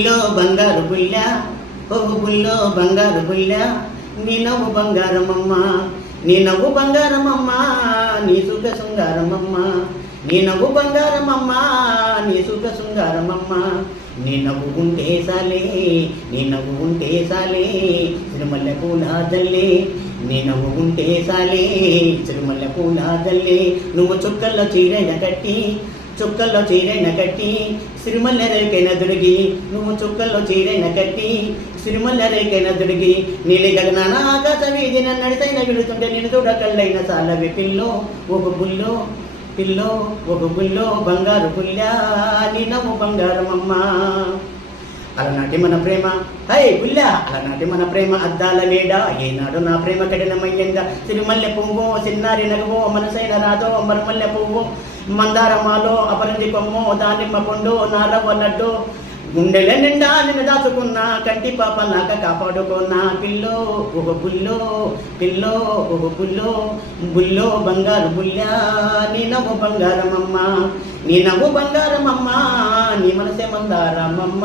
బుల్లో బంగారు బుల్ల, ఓ బుల్లో బంగారు బుల్ల, నీ నవ్వు బంగారమమ్మ, నీ నవ్వు బంగారమమ్మ, నీ సుఖ శృంగారమమ్మ, నీ నవ్వు బంగారమమ్మ, నీ సుఖ శృంగారమమ్మ, నీ నవ్వు ఉంటే సాలే, నీ నవ్వు ఉంటే సాలే, తిరుమల పూల జల్లే, నీ నవ్వు ఉంటే సాలే, తిరుమల పూల జల్లే, నువ్వు చుక్కల్లో చీరైన కట్టి, చుక్కల్లో చీరైన కట్టి, సిరిమల్ల రేకైన దొడిగి, నువ్వు చుక్కల్లో చీరైన కట్టి, సిరిమల్ల రేకైన దొడిగి, నీలి గగనాన ఆకాశ వీధి నడిసైన విడుతుంటే నేను చూడకళ్ళైన సాలవి పిల్లో, ఒక బుల్లో పిల్లో, ఒక బుల్లో బంగారు బుల్లా, నీ నవ్వు బంగారమమ్మ. అలనాటి మన ప్రేమ హై బుల్లా, అలనాటి మన ప్రేమ అద్దాల వేడ, ఏనాడు నా ప్రేమ కఠినమయ్యంగా, సిరిమల్లె పువ్వు చిన్నారి నగువో, మనసైన రాదో మరమల్లె పువ్వు, మందారమాలో అపరంజి కొమ్మో, దానిమ్మ పండు నారవ్వ లడ్డు, గుండెల నిండా నిన్ను దాచుకున్నా, కంటి పాప నాక కాపాడుకున్నా, పిల్లో ఒక బుల్లో పిల్లో, ఒక బుల్లో బుల్లో బంగారు బుల్లా, నీ నవ్వు బంగారమమ్మ, నీ నవ్వు బంగారమమ్మ, నీ మనసే మందారమమ్మ.